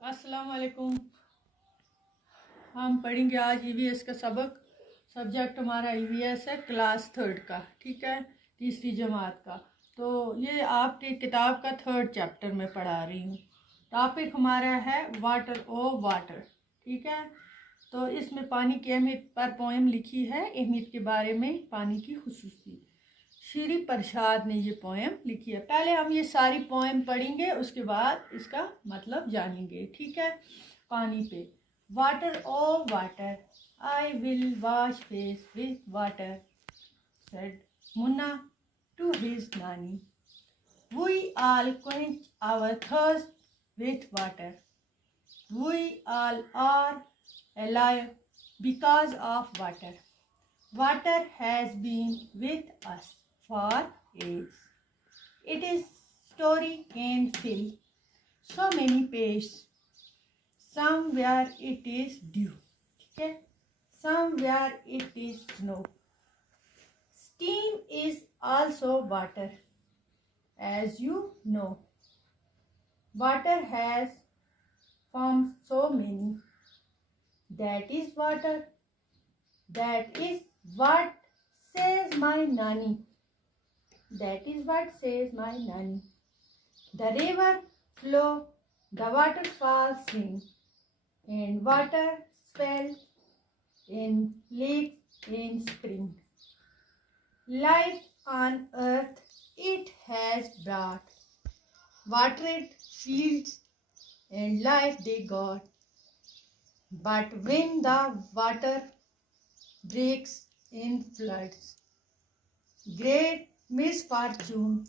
अस्सलाम वालेकुम। हम पढ़ेंगे आज ईवीएस का सबक। सब्जेक्ट हमारा ईवीएस है क्लास थर्ड का, ठीक है, तीसरी जमात का। तो ये आपकी किताब का थर्ड चैप्टर में पढ़ा रही हूँ। टॉपिक हमारा है वाटर ओ वाटर, ठीक है। तो इसमें पानी की अहमियत पर पोएम लिखी है, अहमियत के बारे में, पानी की खुसूसी। श्री प्रसाद ने ये पोएम लिखी है। पहले हम ये सारी पोएम पढ़ेंगे, उसके बाद इसका मतलब जानेंगे, ठीक है। पानी पे water oh water, I will wash face with water, said Munna to his nani. We all quench our thirst with water. We all are alive because of water. Water has been with us for ages. Its story can fill so many pages. Somewhere it is dew, ठीक है, somewhere it is snow. Steam is also water, as you know. Water has formed so many. That is water. That is what says my nanny. That is what says my nanny. The river flow, the waterfalls sing, and water spells in lakes in spring. Life on earth it has brought, watered fields and life they got. But when the water breaks in floods, great misfortune,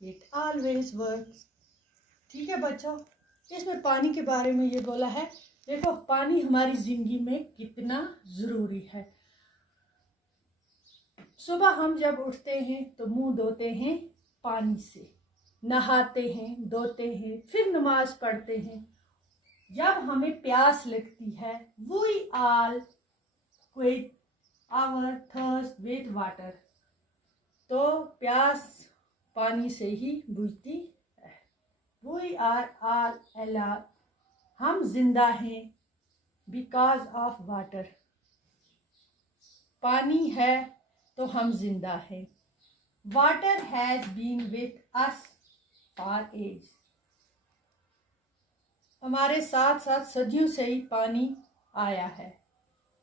it always works. ठीक है बच्चों, इसमें पानी के बारे में ये बोला है। देखो पानी हमारी जिंदगी में कितना जरूरी है। सुबह हम जब उठते हैं तो मुंह धोते हैं पानी से, नहाते हैं, धोते हैं, फिर नमाज पढ़ते हैं। जब हमें प्यास लगती है, we all quench our thirst with water, तो प्यास पानी से ही बुझती है। We are all alive, हम जिंदा हैं, because of water, पानी है तो हम जिंदा हैं। Water has been with us for ages, हमारे साथ साथ सदियों से ही पानी आया है,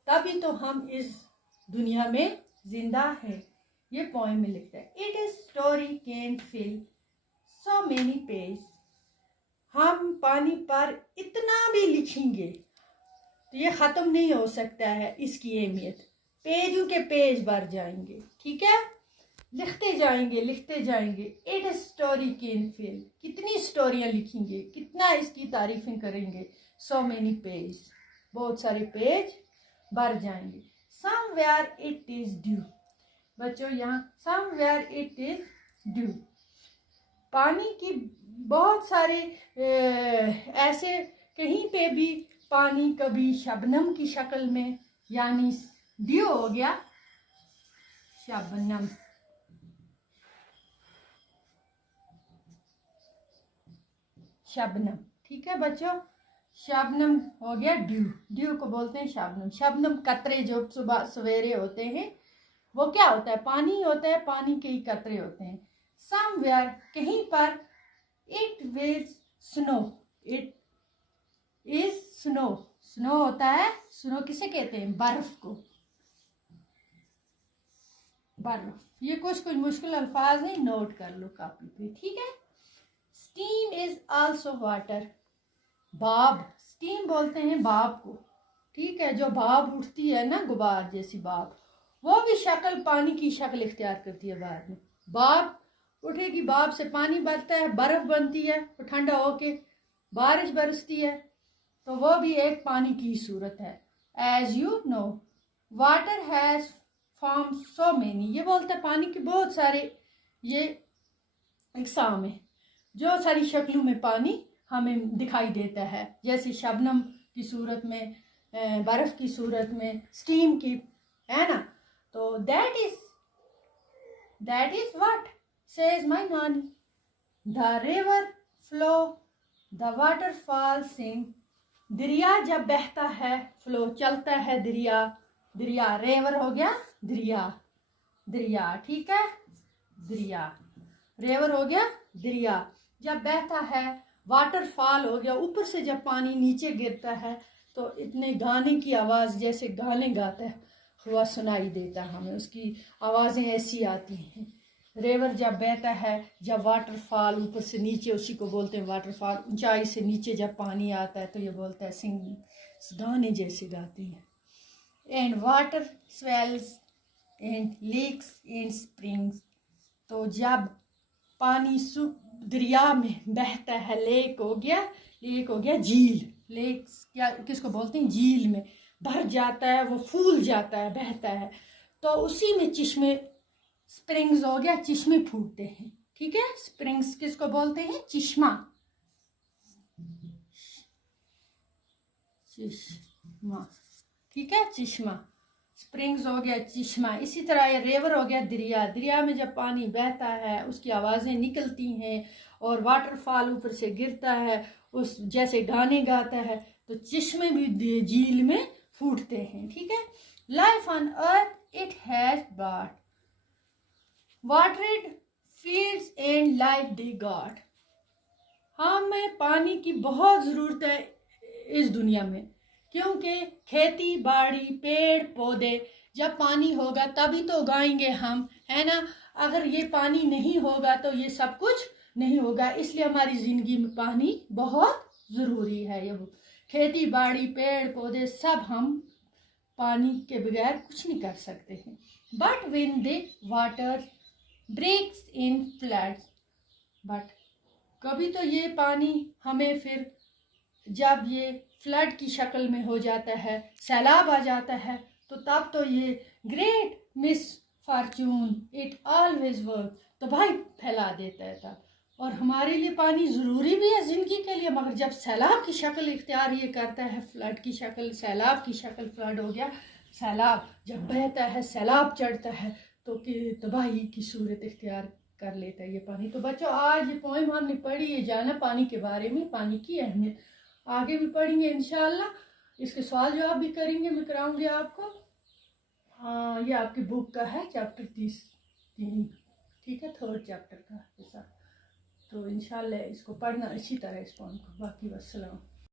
तभी तो हम इस दुनिया में जिंदा हैं। ये पोएम में लिखता है, it is story can feel so many page. हम पानी पर इतना भी लिखेंगे तो ये खत्म नहीं हो सकता है, इसकी अहमियत पेजों के पेज भर जाएंगे, ठीक है। लिखते जाएंगे, लिखते जाएंगे। It is story can fill, कितनी स्टोरियां लिखेंगे, कितना इसकी तारीफें करेंगे। सो मेनी पेज, बहुत सारे पेज भर जाएंगे। समवेयर इट इज ड्यू, बच्चों यहाँ समवेयर इट इज ड्यू, पानी की बहुत सारे ऐसे कहीं पे भी पानी कभी शबनम की शक्ल में, यानी ड्यू हो गया शबनम, शबनम, ठीक है बच्चों। शबनम हो गया ड्यू, ड्यू को बोलते हैं शबनम। शबनम कतरे जो सुबह सवेरे होते हैं, वो क्या होता है, पानी होता है, पानी के ही कतरे होते हैं। समवेयर, कहीं पर, it will snow, it is snow, snow होता है, स्नो किसे कहते हैं, बर्फ को, बर्फ। ये कुछ मुश्किल अल्फाज नहीं, नोट कर लो कॉपी पे, ठीक है। स्टीम इज आल्सो वाटर, भाप, स्टीम बोलते हैं भाप को, ठीक है। जो भाप उठती है ना, गुबार जैसी भाप, वो भी शक्ल पानी की शक्ल इख्तियार करती है बाद में। भाप उठेगी, भाप से पानी बनता है, बर्फ बनती है, तो ठंडा होके बारिश बरसती है, तो वो भी एक पानी की सूरत है। As you know water has form so many, ये बोलता है पानी के बहुत सारे ये इकसाम है, जो सारी शक्लों में पानी हमें दिखाई देता है, जैसे शबनम की सूरत में, बर्फ की सूरत में, स्टीम की, है ना। तो that is what says my nani, the river flow, the waterfall sing, दरिया जब बहता है, फ्लो चलता है दरिया, दरिया रेवर हो गया दरिया, दरिया ठीक है, दरिया रेवर हो गया दरिया, जब बहता है, वाटरफॉल हो गया ऊपर से जब पानी नीचे गिरता है तो इतने गाने की आवाज़ जैसे गाने गाता है हुआ सुनाई देता है हमें, उसकी आवाज़ें ऐसी आती हैं। रेवर जब बहता है, जब वाटरफॉल ऊपर से नीचे, उसी को बोलते हैं वाटरफॉल, ऊंचाई से नीचे जब पानी आता है तो ये बोलता है सिंगिंग, गाने जैसे गाती हैं। And water swells and lakes and springs, तो जब पानी दरिया में बहता है, लेक हो गया, लेक हो गया झील, लेक क्या किसको बोलते हैं, झील में भर जाता है, वो फूल जाता है, बहता है, तो उसी में चिश्मे, स्प्रिंग्स हो गया, चिश्मे फूटते हैं, ठीक है। स्प्रिंग्स किसको बोलते हैं, चिश्मा, चिश्मा ठीक है, चिश्मा, स्प्रिंग्स हो गया चिश्मा। इसी तरह ये रिवर हो गया दरिया, दरिया में जब पानी बहता है उसकी आवाज़ें निकलती हैं और वाटरफॉल ऊपर से गिरता है, उस जैसे गाने गाता है, तो चिश्मे भी झील में फूटते हैं, ठीक है। Life on earth it has bought watered fields and life they got, हमें पानी की बहुत ज़रूरत है इस दुनिया में, क्योंकि खेती बाड़ी पेड़ पौधे, जब पानी होगा तभी तो उगाएंगे हम, है ना। अगर ये पानी नहीं होगा तो ये सब कुछ नहीं होगा, इसलिए हमारी ज़िंदगी में पानी बहुत ज़रूरी है। ये खेती बाड़ी पेड़ पौधे सब हम पानी के बगैर कुछ नहीं कर सकते हैं। But when the water breaks in floods, but कभी तो ये पानी हमें फिर जब ये फ्लड की शक्ल में हो जाता है, सैलाब आ जाता है, तो तब तो ये great miss Fortune it always work, तो भाई फैला देता है तब। और हमारे लिए पानी ज़रूरी भी है ज़िंदगी के लिए, मगर जब सैलाब की शक्ल इख्तियार ये करता है, फ्लड की शक्ल, सैलाब की शक्ल, फ्लड हो गया सैलाब, जब बहता है सैलाब चढ़ता है तो कि तबाही की सूरत इख्तियार कर लेता है ये पानी। तो बच्चों आज ये पोइम हमने पढ़ी, ये जाना पानी के बारे में, पानी की अहमियत, आगे भी पढ़ेंगे इंशाल्लाह, इसके सवाल जवाब भी करेंगे, मैं कराऊंगी आपको। हाँ ये आपकी बुक का है चैप्टर 3, ठीक है, 3rd चैप्टर का हिस्सा, तो इंशाल्लाह इसको पढ़ना अच्छी तरह इस पोइम को। बाकी वस्सलाम।